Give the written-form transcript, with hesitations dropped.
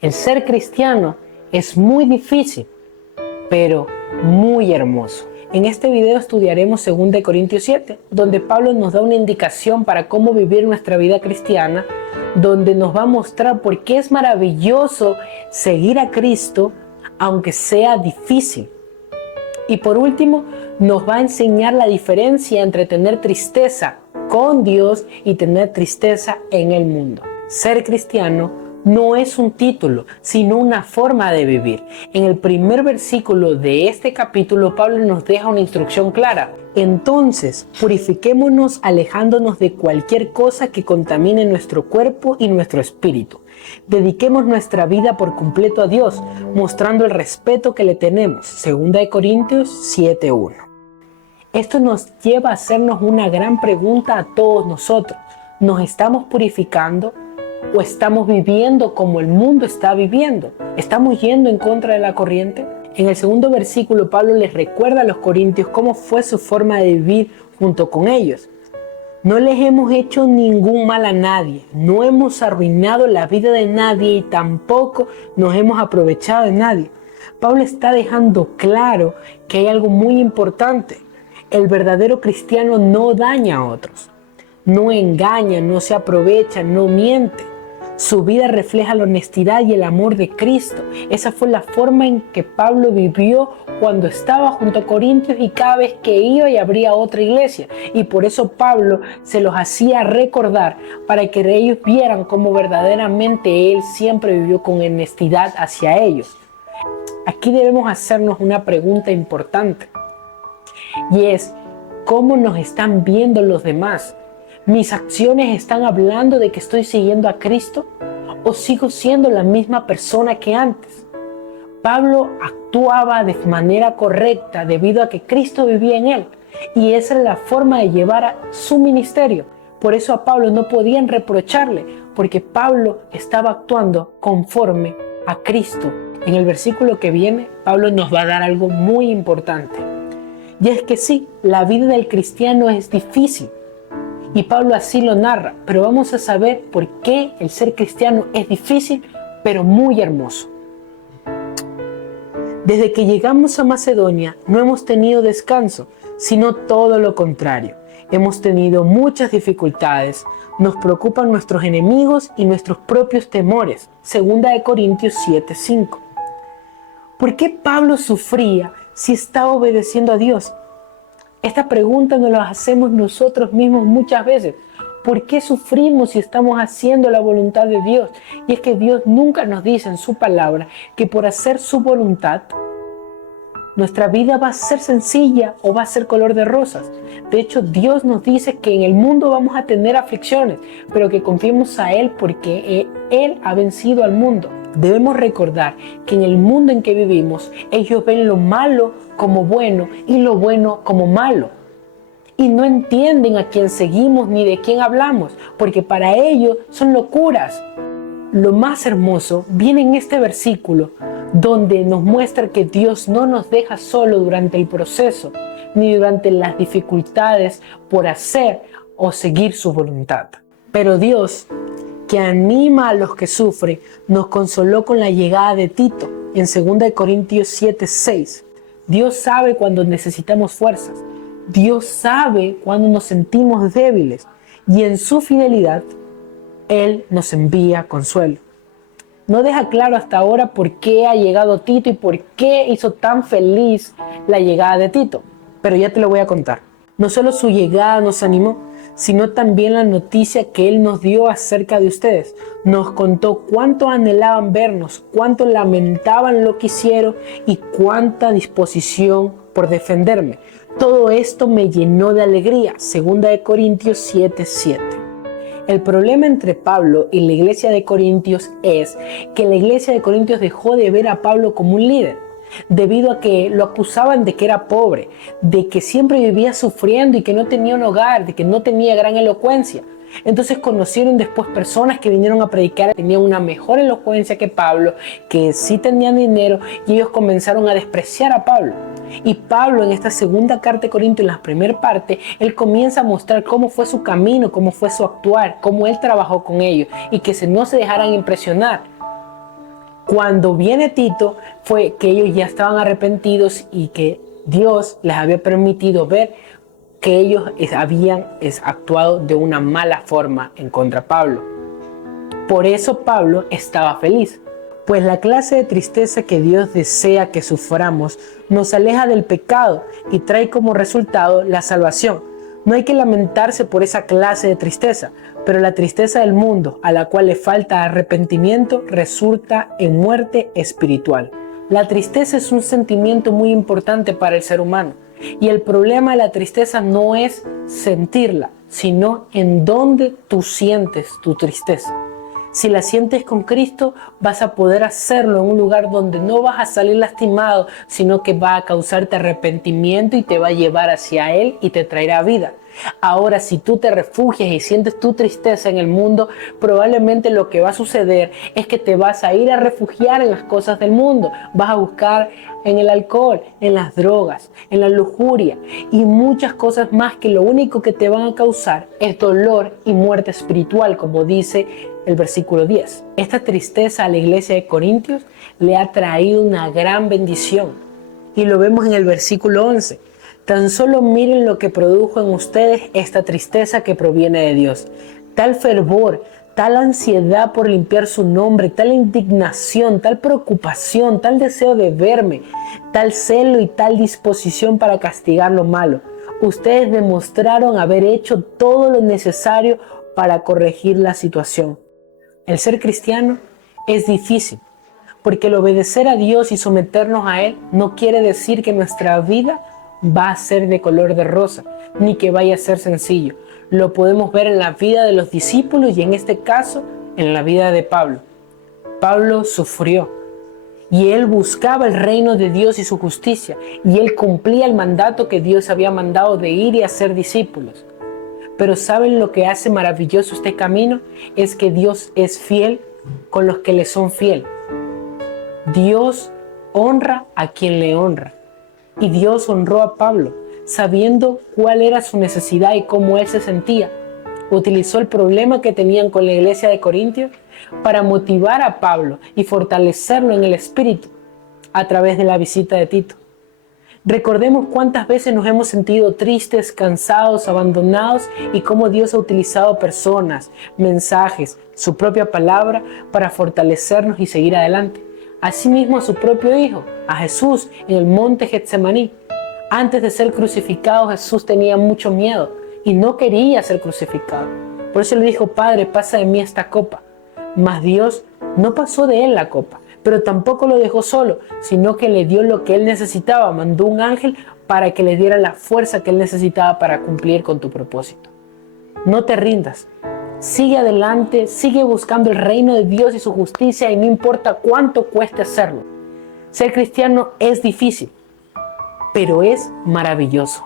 El ser cristiano es muy difícil, pero muy hermoso. En este video estudiaremos 2 Corintios 7, donde Pablo nos da una indicación para cómo vivir nuestra vida cristiana, donde nos va a mostrar por qué es maravilloso seguir a Cristo, aunque sea difícil. Y por último, nos va a enseñar la diferencia entre tener tristeza con Dios y tener tristeza en el mundo. Ser cristiano no es un título, sino una forma de vivir. En el primer versículo de este capítulo, Pablo nos deja una instrucción clara. Entonces, purifiquémonos alejándonos de cualquier cosa que contamine nuestro cuerpo y nuestro espíritu. Dediquemos nuestra vida por completo a Dios, mostrando el respeto que le tenemos. 2 Corintios 7:1. Esto nos lleva a hacernos una gran pregunta a todos nosotros. ¿Nos estamos purificando? ¿O estamos viviendo como el mundo está viviendo? ¿Estamos yendo en contra de la corriente? En el segundo versículo, Pablo les recuerda a los corintios cómo fue su forma de vivir junto con ellos. No les hemos hecho ningún mal a nadie, no hemos arruinado la vida de nadie y tampoco nos hemos aprovechado de nadie. Pablo está dejando claro que hay algo muy importante. El verdadero cristiano no daña a otros, no engaña, no se aprovecha, no miente. Su vida refleja la honestidad y el amor de Cristo. Esa fue la forma en que Pablo vivió cuando estaba junto a Corintios y cada vez que iba y abría otra iglesia. Y por eso Pablo se los hacía recordar para que ellos vieran cómo verdaderamente él siempre vivió con honestidad hacia ellos. Aquí debemos hacernos una pregunta importante y es: ¿cómo nos están viendo los demás? ¿Mis acciones están hablando de que estoy siguiendo a Cristo o sigo siendo la misma persona que antes? Pablo actuaba de manera correcta debido a que Cristo vivía en él y esa es la forma de llevar a su ministerio. Por eso a Pablo no podían reprocharle, porque Pablo estaba actuando conforme a Cristo. En el versículo que viene, Pablo nos va a dar algo muy importante. Y es que sí, la vida del cristiano es difícil. Y Pablo así lo narra, pero vamos a saber por qué el ser cristiano es difícil, pero muy hermoso. Desde que llegamos a Macedonia no hemos tenido descanso, sino todo lo contrario. Hemos tenido muchas dificultades, nos preocupan nuestros enemigos y nuestros propios temores. 2 Corintios 7:5. ¿Por qué Pablo sufría si estaba obedeciendo a Dios? Esta pregunta nos la hacemos nosotros mismos muchas veces. ¿Por qué sufrimos si estamos haciendo la voluntad de Dios? Y es que Dios nunca nos dice en su palabra que por hacer su voluntad, nuestra vida va a ser sencilla o va a ser color de rosas. De hecho, Dios nos dice que en el mundo vamos a tener aflicciones, pero que confiemos a Él porque Él ha vencido al mundo. Debemos recordar que en el mundo en que vivimos, ellos ven lo malo como bueno y lo bueno como malo. Y no entienden a quién seguimos ni de quién hablamos, porque para ellos son locuras. Lo más hermoso viene en este versículo, donde nos muestra que Dios no nos deja solo durante el proceso, ni durante las dificultades por hacer o seguir su voluntad. Pero Dios, que anima a los que sufren, nos consoló con la llegada de Tito en 2 Corintios 7:6. Dios sabe cuando necesitamos fuerzas. Dios sabe cuando nos sentimos débiles y en su fidelidad, Él nos envía consuelo. No deja claro hasta ahora por qué ha llegado Tito y por qué hizo tan feliz la llegada de Tito, pero ya te lo voy a contar. No solo su llegada nos animó, sino también la noticia que Él nos dio acerca de ustedes. Nos contó cuánto anhelaban vernos, cuánto lamentaban lo que hicieron y cuánta disposición por defenderme. Todo esto me llenó de alegría. 2 Corintios 7:7. El problema entre Pablo y la iglesia de Corintios es que la iglesia de Corintios dejó de ver a Pablo como un líder, debido a que lo acusaban de que era pobre, de que siempre vivía sufriendo y que no tenía un hogar, de que no tenía gran elocuencia. Entonces conocieron después personas que vinieron a predicar, tenían una mejor elocuencia que Pablo, que sí tenían dinero, y ellos comenzaron a despreciar a Pablo. Y Pablo en esta segunda carta de Corintios, en la primera parte, él comienza a mostrar cómo fue su camino, cómo fue su actuar, cómo él trabajó con ellos y que no se dejaran impresionar. Cuando viene Tito, fue que ellos ya estaban arrepentidos y que Dios les había permitido ver que ellos habían actuado de una mala forma en contra de Pablo. Por eso Pablo estaba feliz, pues la clase de tristeza que Dios desea que suframos nos aleja del pecado y trae como resultado la salvación. No hay que lamentarse por esa clase de tristeza, pero la tristeza del mundo, a la cual le falta arrepentimiento, resulta en muerte espiritual. La tristeza es un sentimiento muy importante para el ser humano, y el problema de la tristeza no es sentirla, sino en dónde tú sientes tu tristeza. Si la sientes con Cristo, vas a poder hacerlo en un lugar donde no vas a salir lastimado, sino que va a causarte arrepentimiento y te va a llevar hacia Él y te traerá vida. Ahora, si tú te refugias y sientes tu tristeza en el mundo, probablemente lo que va a suceder es que te vas a ir a refugiar en las cosas del mundo. Vas a buscar en el alcohol, en las drogas, en la lujuria y muchas cosas más que lo único que te van a causar es dolor y muerte espiritual, como dice el versículo 10. Esta tristeza a la iglesia de Corintios le ha traído una gran bendición y lo vemos en el versículo 11. Tan solo miren lo que produjo en ustedes esta tristeza que proviene de Dios. Tal fervor, tal ansiedad por limpiar su nombre, tal indignación, tal preocupación, tal deseo de verme, tal celo y tal disposición para castigar lo malo. Ustedes demostraron haber hecho todo lo necesario para corregir la situación. El ser cristiano es difícil, porque el obedecer a Dios y someternos a Él no quiere decir que nuestra vida va a ser de color de rosa, ni que vaya a ser sencillo. Lo podemos ver en la vida de los discípulos y en este caso en la vida de Pablo. Pablo sufrió y él buscaba el reino de Dios y su justicia, y él cumplía el mandato que Dios había mandado de ir y hacer discípulos. Pero ¿saben lo que hace maravilloso este camino? Es que Dios es fiel con los que le son fiel. Dios honra a quien le honra. Y Dios honró a Pablo, sabiendo cuál era su necesidad y cómo él se sentía. Utilizó el problema que tenían con la iglesia de Corintios para motivar a Pablo y fortalecerlo en el espíritu a través de la visita de Tito. Recordemos cuántas veces nos hemos sentido tristes, cansados, abandonados y cómo Dios ha utilizado personas, mensajes, su propia palabra para fortalecernos y seguir adelante. Asimismo a su propio Hijo, a Jesús, en el monte Getsemaní. Antes de ser crucificado, Jesús tenía mucho miedo y no quería ser crucificado. Por eso le dijo: Padre, pasa de mí esta copa. Mas Dios no pasó de él la copa, pero tampoco lo dejó solo, sino que le dio lo que él necesitaba. Mandó un ángel para que le diera la fuerza que él necesitaba para cumplir con tu propósito. No te rindas. Sigue adelante, sigue buscando el reino de Dios y su justicia, y no importa cuánto cueste hacerlo. Ser cristiano es difícil, pero es maravilloso.